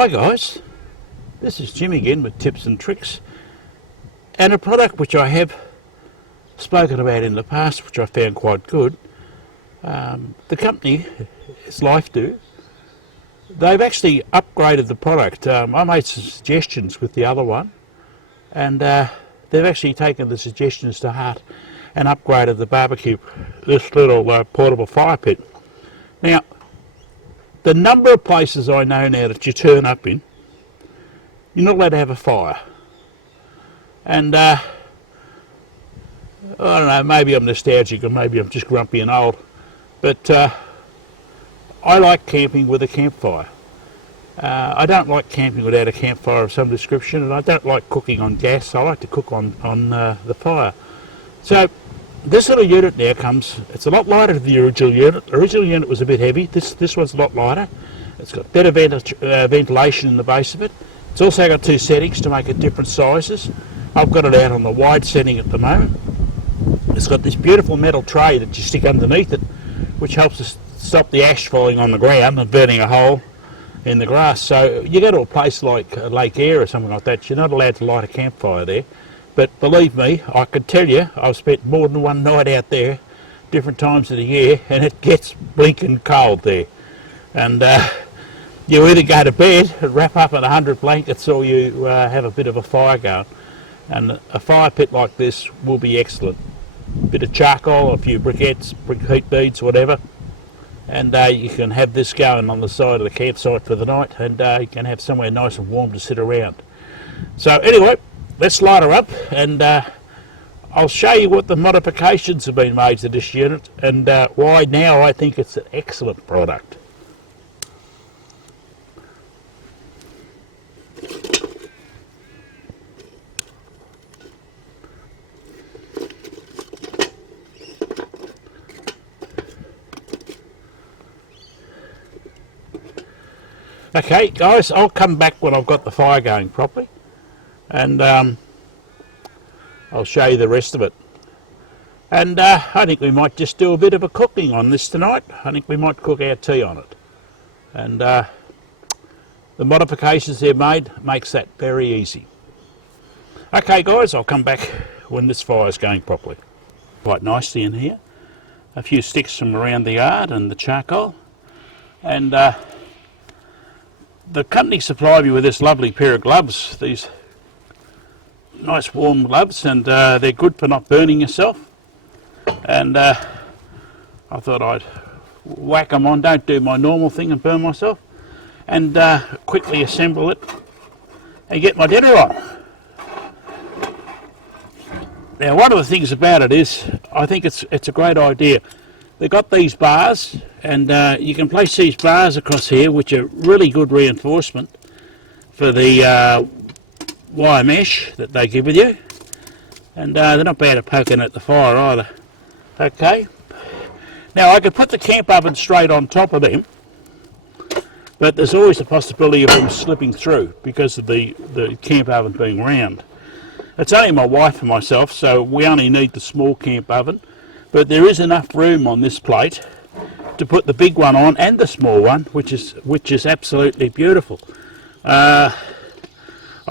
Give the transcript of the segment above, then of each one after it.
Hi guys, this is Jim again with tips and tricks, and a product which I have spoken about in the past, which I found quite good. The company is LifeDo. They've actually upgraded the product. I made some suggestions with the other one, and they've actually taken the suggestions to heart and upgraded the barbecue, this little portable fire pit. Now, the number of places I know now that you turn up in, you're not allowed to have a fire. And I don't know, maybe I'm nostalgic or maybe I'm just grumpy and old, but I like camping with a campfire. I don't like camping without a campfire of some description, and I don't like cooking on gas. I like to cook on the fire. So this little unit now it's a lot lighter than the original unit. The original unit was a bit heavy. This one's a lot lighter. It's got better ventilation in the base of it. It's also got two settings to make it different sizes. I've got it out on the wide setting at the moment. It's got this beautiful metal tray that you stick underneath it, which helps us stop the ash falling on the ground and burning a hole in the grass. So you go to a place like Lake Eyre or something like that, you're not allowed to light a campfire there. But believe me, I can tell you, I've spent more than one night out there, different times of the year, and it gets blinking cold there. And you either go to bed and wrap up in 100 blankets, or you have a bit of a fire going. And a fire pit like this will be excellent. A bit of charcoal, a few briquettes, brick heat beads, whatever, and you can have this going on the side of the campsite for the night, and you can have somewhere nice and warm to sit around. So anyway, let's light her up, and I'll show you what the modifications have been made to this unit, and why now I think it's an excellent product. Okay guys, I'll come back when I've got the fire going properly, and I'll show you the rest of it. And I think we might just do a bit of a cooking on this tonight. I think we might cook our tea on it, and the modifications they've made makes that very easy. Okay guys, I'll come back when this fire's going properly. Quite nicely in here, a few sticks from around the yard and the charcoal, and the company supplied me with this lovely pair of gloves, these nice warm gloves, and they're good for not burning yourself. And I thought I'd whack them on, don't do my normal thing and burn myself, and quickly assemble it and get my dinner on. Now, one of the things about it is, I think it's a great idea. They've got these bars, and you can place these bars across here, which are really good reinforcement for the wire mesh that they give with you, and they're not bad at poking at the fire either. Okay, now I could put the camp oven straight on top of them, but there's always the possibility of them slipping through because of the camp oven being round. It's only my wife and myself, so we only need the small camp oven. But there is enough room on this plate to put the big one on and the small one, which is absolutely beautiful. I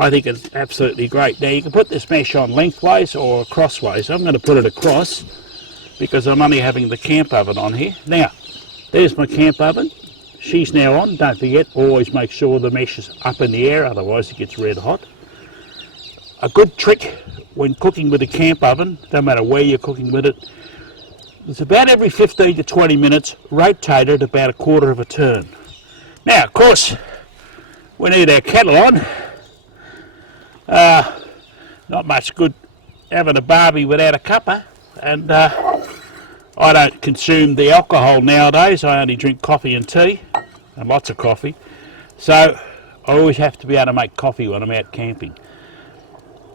think it's absolutely great. Now you can put this mesh on lengthways or crossways. I'm going to put it across because I'm only having the camp oven on here. Now, there's my camp oven. She's now on. Don't forget, always make sure the mesh is up in the air, otherwise it gets red hot. A good trick when cooking with a camp oven, no matter where you're cooking with it, it's about every 15 to 20 minutes, rotate it about a quarter of a turn. Now, of course, we need our kettle on. Not much good having a barbie without a cuppa, and I don't consume the alcohol nowadays. I only drink coffee and tea, and lots of coffee. So I always have to be able to make coffee when I'm out camping.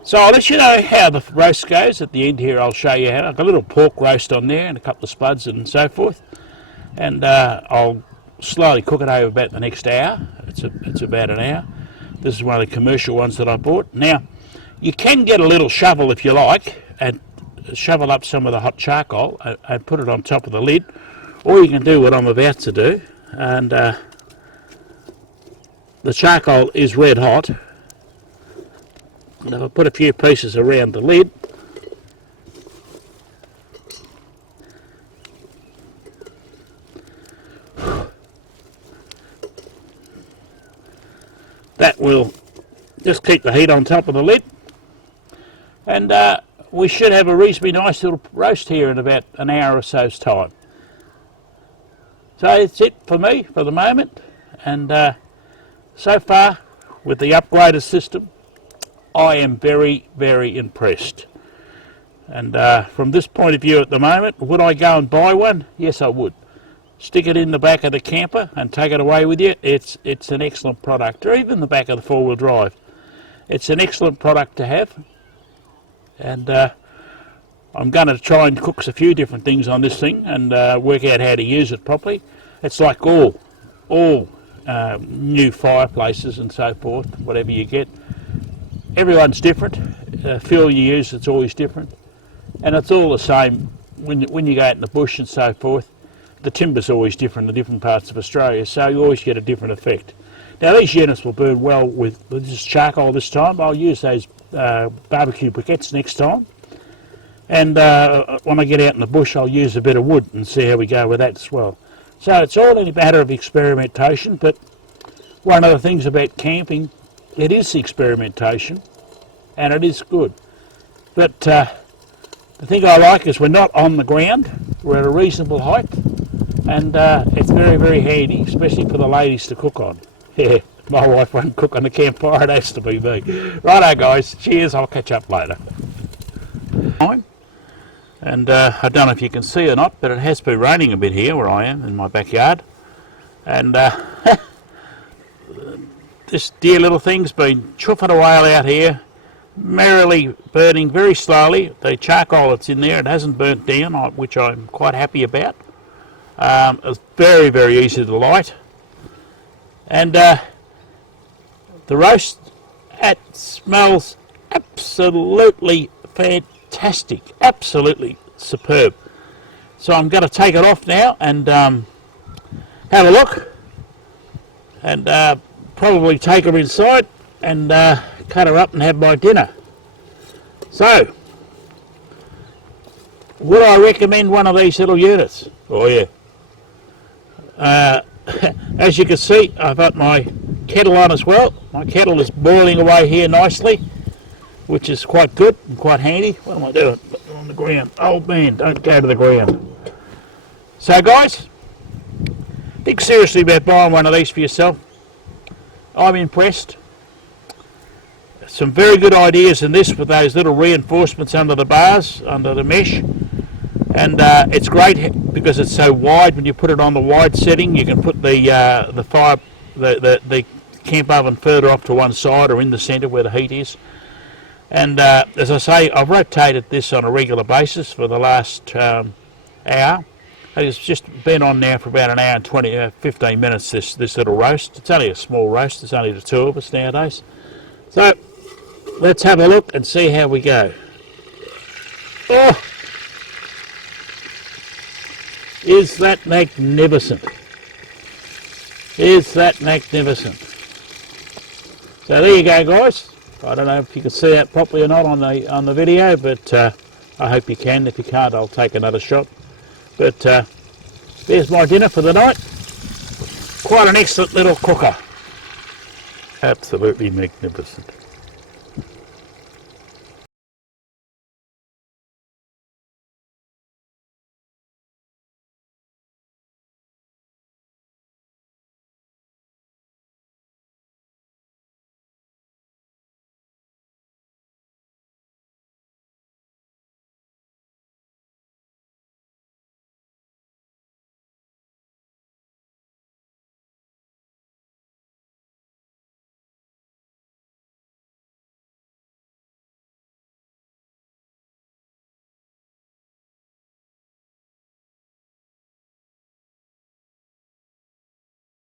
So I'll let you know how the roast goes at the end here. I'll show you how. I've got a little pork roast on there and a couple of spuds and so forth, and I'll slowly cook it over about the next hour. It's about an hour. This is one of the commercial ones that I bought. Now, you can get a little shovel if you like and shovel up some of the hot charcoal and put it on top of the lid, or you can do what I'm about to do and the charcoal is red hot. And if I put a few pieces around the lid, that will just keep the heat on top of the lid, and we should have a reasonably nice little roast here in about an hour or so's time. So that's it for me for the moment, and so far with the upgraded system I am very, very impressed. And from this point of view at the moment, would I go and buy one? Yes, I would. Stick it in the back of the camper and take it away with you. It's an excellent product, or even the back of the four-wheel drive. It's an excellent product to have, and I'm going to try and cook a few different things on this thing and work out how to use it properly. It's like all new fireplaces and so forth, whatever you get. Everyone's different. Fuel you use, it's always different, and it's all the same when you go out in the bush and so forth. The timber's always different in different parts of Australia, so you always get a different effect. Now these units will burn well with this charcoal this time. I'll use those barbecue briquettes next time, and when I get out in the bush I'll use a bit of wood and see how we go with that as well. So it's all a matter of experimentation, but one of the things about camping, it is experimentation, and it is good. But the thing I like is we're not on the ground, we're at a reasonable height, and it's very, very handy, especially for the ladies to cook on. Yeah, my wife won't cook on the campfire, it has to be me. Righto guys, cheers, I'll catch up later. And I don't know if you can see or not, but it has been raining a bit here where I am in my backyard. And this dear little thing's been chuffing a whale out here, merrily burning very slowly. The charcoal that's in there, it hasn't burnt down, which I'm quite happy about. It's very, very easy to light. And the roast, it smells absolutely fantastic, absolutely superb. So I'm going to take it off now and have a look, and probably take her inside and cut her up and have my dinner. So, would I recommend one of these little units? Oh yeah. As you can see, I've got my kettle on as well. My kettle is boiling away here nicely, which is quite good and quite handy. What am I doing? On the ground. Oh man, don't go to the ground. So guys, think seriously about buying one of these for yourself. I'm impressed. Some very good ideas in this with those little reinforcements under the bars, under the mesh. And it's great because it's so wide. When you put it on the wide setting, you can put the camp oven further off to one side or in the centre where the heat is. And as I say, I've rotated this on a regular basis for the last hour. It's just been on now for about an hour and 15 minutes, this little roast. It's only a small roast, there's only the two of us nowadays. So let's have a look and see how we go. Oh! Is that magnificent? Is that magnificent? So there you go guys. I don't know if you can see that properly or not on the video, but I hope you can. If you can't, I'll take another shot. But there's my dinner for the night. Quite an excellent little cooker. Absolutely magnificent.